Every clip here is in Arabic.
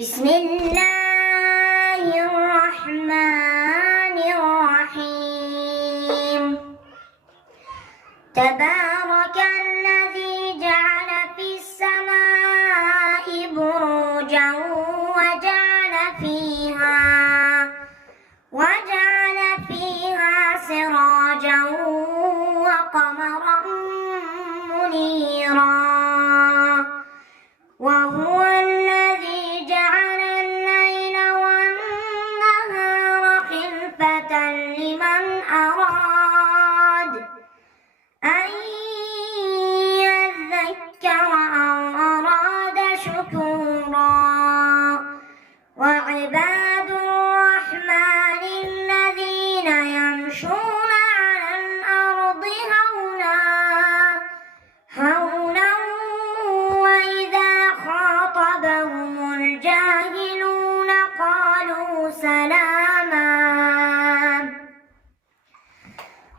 بسم الله الرحمن الرحيم. تبارك الذي جعل في السماء بروجا وجعل فيها سراجا وقمرا منيرا. وهو الذي جعل الليل والنهار خلفة لمن أراد أن يذكر أو أراد شكورا. وعباد الرحمن الذين يمشون على الأرض هونا وإذا خاطبهم الجاهلون قالوا سلاما.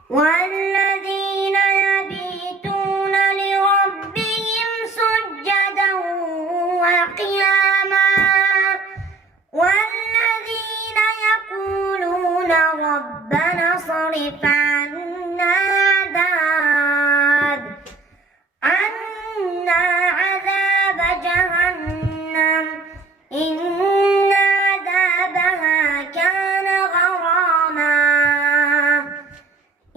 والذين يبيتون لربهم سجدا وقياما. والذين يقولون ربنا اصرف عنا عذاب جهنم إن عذابها كان غراما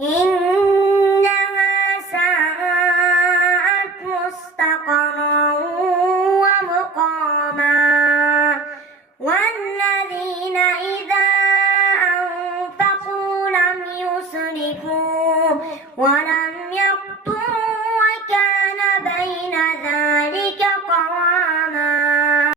إنها ساءت مستقرا ومقاما. والذين إذا أنفقوا لم يسرفوا ولم يقتروا وكان بين ذلك قواما.